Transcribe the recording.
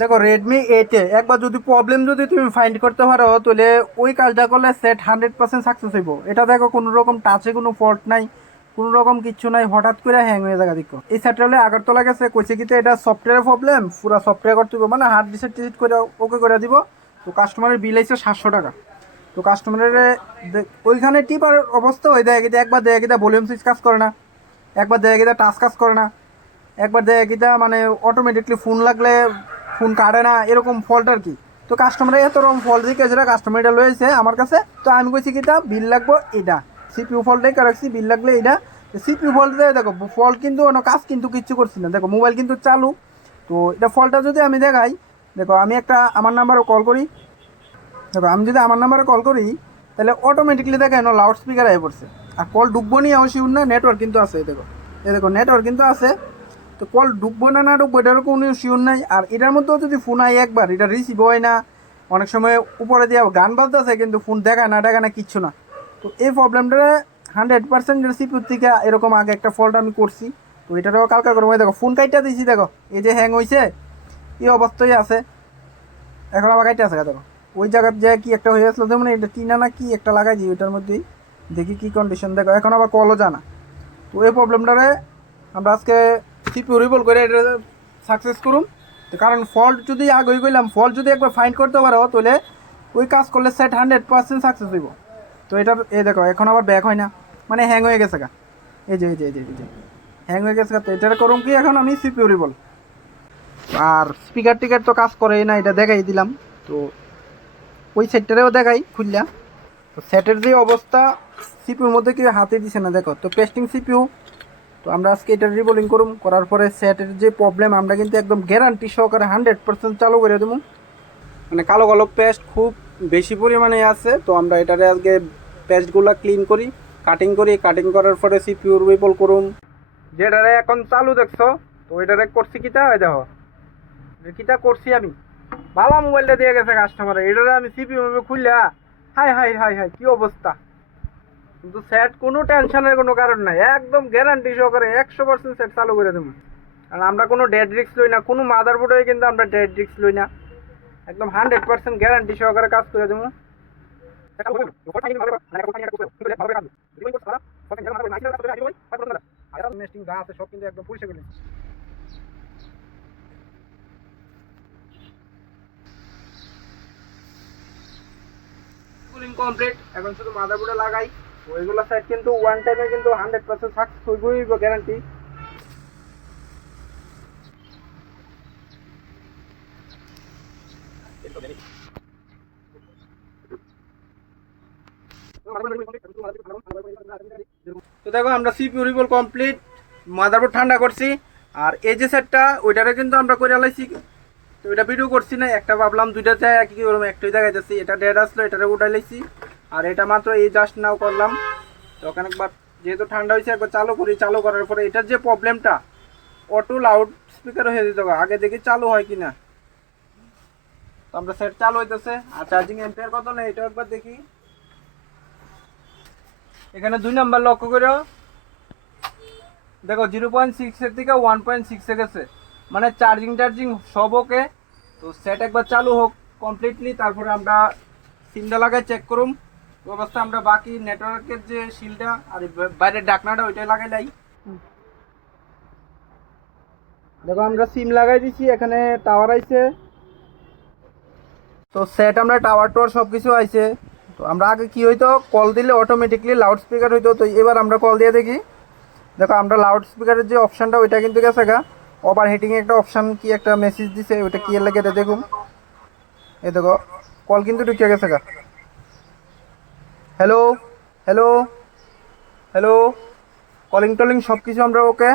দেখো Redmi 8 একবার যদি প্রবলেম যদি তুমি ফাইন্ড করতে পারো তাহলে ওই কাজটা করলে সেট 100% সাকসেস হইব। এটা দেখো কোনো রকম টাচে কোনো ফল্ট নাই, কোনো রকম কিচ্ছু নাই, হঠাৎ করে হ্যাং হয়ে যাবে। দেখো এই সেটটা হলে আগরতলা গেছে কইছে কি এটা সফটওয়্যারের প্রবলেম, পুরো সফটওয়্যার করতে হবে, মানে হার্ড রিসেট টিসেট করে ওকে করে দিব। তো কাস্টমারের বিল আইছে 700 টাকা। তো কাস্টমারের ওইখানে টিপার অবস্থা হয়ে যায় কিন্তু একবার দেয় কিনা ভলিউম সুইচ কাজ করে না, একবার দেয় কিনা টাচ কাজ করে না, একবার দেয় কিনা মানে অটোমেটিকলি ফোন লাগলে ফোন কাটে না, এরকম ফল্ট আর কি। তো কাস্টমারে এত রকম ফল্ট দিয়ে সেটা কাস্টমার এটা লয়েছে আমার কাছে। তো আমি কইছি কিটা বিল লাগবো এটা সিপিইউ ফল্টটাই রাখছি, বিল লাগলে এটা সিপিইউ ফল্ট দেয়। দেখো ফল্ট কিন্তু অন্য কাজ কিন্তু কিচ্ছু করছি না, দেখো মোবাইল কিন্তু চালু। তো এটা ফল্টটা যদি আমি দেখাই, দেখো আমি একটা আমার নাম্বারে কল করি, দেখো আমি যদি আমার নাম্বারে কল করি তাহলে অটোমেটিকলি দেখে লাউড স্পিকার আয় পড়ছে। আর কল ঢুকবো নি অবশ্যই না, নেটওয়ার্ক কিন্তু আছে। দেখো এই দেখো নেটওয়ার্ক কিন্তু আছে। তো কল ঢুকবো না না ঢুকবো এটারও কোনো শিওর নাই। আর এটার মধ্যেও যদি ফোন আয় একবার এটা রিসিভ হয় না, অনেক সময় উপরে দিয়ে গান বাজতেছে কিন্তু ফোন দেখায় না কিচ্ছু না। তো এই প্রবলেমটা 100% সিপিউর থেকে এরকম আগে একটা ফল্ট আমি করছি। তো এটারও কালকা করবো। দেখো ফোন কাইটটা দিয়েছি, দেখো এই যে হ্যাং হয়েছে এই অবস্থায় আছে, এখন আবার কাইটে আছে। দেখো ওই জায়গার যে কি একটা হয়ে আসলো, যেমন এটা টিনা না কি একটা লাগাই দিই ওইটার মধ্যেই, দেখি কি কন্ডিশন। দেখো এখন আবার কলও জানা। তো এই প্রবলেমটারে আমরা আজকে সিপিইউ রিভলভ করে এটা সাকসেস করুম। তো কারণ ফল্ট যদি আগে গেলাম, ফল্ট যদি একবার ফাইন্ড করতে পারো তাহলে ওই কাজ করলে সেট 100% সাকসেস হইব। তো এটার এই দেখো এখন আবার ব্যাক হয় না, মানে হ্যাং হয়ে গেছে গা। এই যে এই যে এই যে এই যে হ্যাং হয়ে গেছে গা। তো এটার করুম কি এখন আমি সিপিইউ রিভলভ। আর স্পিকার টিকার তো কাজ করে না, এটা দেখাই দিলাম। তো ওই সেটটারেও দেখাই খুললা। তো সেটের যে অবস্থা সিপিউর মধ্যে কি হাতে দিছে না, দেখো তো পেস্টিং সিপিইউ। তো আমরা আজকে এটা রিবোলিং করুম, করার পরে সেটের যে প্রবলেম আমরা কিন্তু একদম গ্যারান্টি সহকারে 100% চালু করে দেবো। মানে কালো কালো পেস্ট খুব বেশি পরিমাণে আছে। তো আমরা এটারে আজকে পেস্টগুলো ক্লিন করি, কাটিং করার পরে সিপিইউ রিবল করুম। যেটারে এখন চালু দেখছো, তো এটারে করছি কিটা দেখো কিটা করছি আমি। ভালো মোবাইলটা দিয়ে গেছে কাস্টমারে, এটারে আমি সিপিইউ খুললা হাই হাই হাই হাই কি অবস্থা। কিন্তু সেট কোনো টেনশনের কোনো কারণ নাই, একদম গ্যারান্টি সহকারে 100% সেট চালু করে দেবো। কারণ আমরা কোনো ডেড রিস্ক লই না, কোনো মাদারবোর্ডে কিন্তু আমরা ডেড রিস্ক লই না, একদম 100% গ্যারান্টি সহকারে কাজ করে দেবো। সব কিন্তু একদম পরিষ্কার করে কমপ্লিট। এখন শুধু মাদারবোর্ডে লাগাই। ওইগুলো সাইড কিন্তু ওয়ান টাইমে কিন্তু 100% সাকসেস হইবই গ্যারান্টি। তো দেখো আমরা সিপিইউ রিবল কমপ্লিট, মাদারবোর্ড ঠান্ডা করছি। আর এই যে সেটটা ওইটারে কিন্তু আমরা করে আলাইছি। তো এটা ভিডিও করছি না, একটা ভাবলাম দুইটা চাই কি করবো, একটাই দেখাইতেছি। এটা ডেড আসলো, এটারে উঠাই লাইছি। আর এটা মাত্র এই জাস্ট নাও করলাম। তো ওখানে একবার যেহেতু ঠান্ডা হয়েছে একবার চালু করি, চালু করার পরে এটার যে প্রবলেমটা অটো লাউড স্পিকার হয়ে যেতে হবে, আগে দেখি চালু হয় কিনা। তো আমরা সেট চালু হইতেছে। আর চার্জিং এম্পিয়ার কত নেই এটা একবার দেখি। এখানে 2 নাম্বার লক্ষ্য করো, দেখো 0.6 এর থেকে 1.6 এ গেছে, মানে চার্জিং সব ওকে। তো সেট একবার চালু হোক কমপ্লিটলি, তারপরে আমরা সিমটা লাগাই চেক করুম। তো অবস্থা আমরা বাকি নেটওয়ার্কের যে শিলটা আর বাইরের ডাকনাটা ওইটাই লাগাই লাই। দেখো আমরা সিম লাগাই দিছি, এখানে টাওয়ার আইছে। তো সেট আমরা টাওয়ার টাওয়ার সব কিছু আইছে। তো আমরা আগে কি হইতো, কল দিলে অটোমেটিকলি লাউড স্পিকার হইতো। তো এবার আমরা কল দিয়ে দেখি। দেখো আমরা লাউড স্পিকারের যে অপশানটা ওইটা কিন্তু গেছে গা। ওভার হিটিং একটা অপশান কি একটা মেসেজ দিছে, ওইটা কি এর লাগে এটা দেখুন। এই দেখো কল কিন্তু ঢুকে গেছে গা। হ্যালো হ্যালো হ্যালো, কলিং টলিং সব কিছু আমরা ওকে।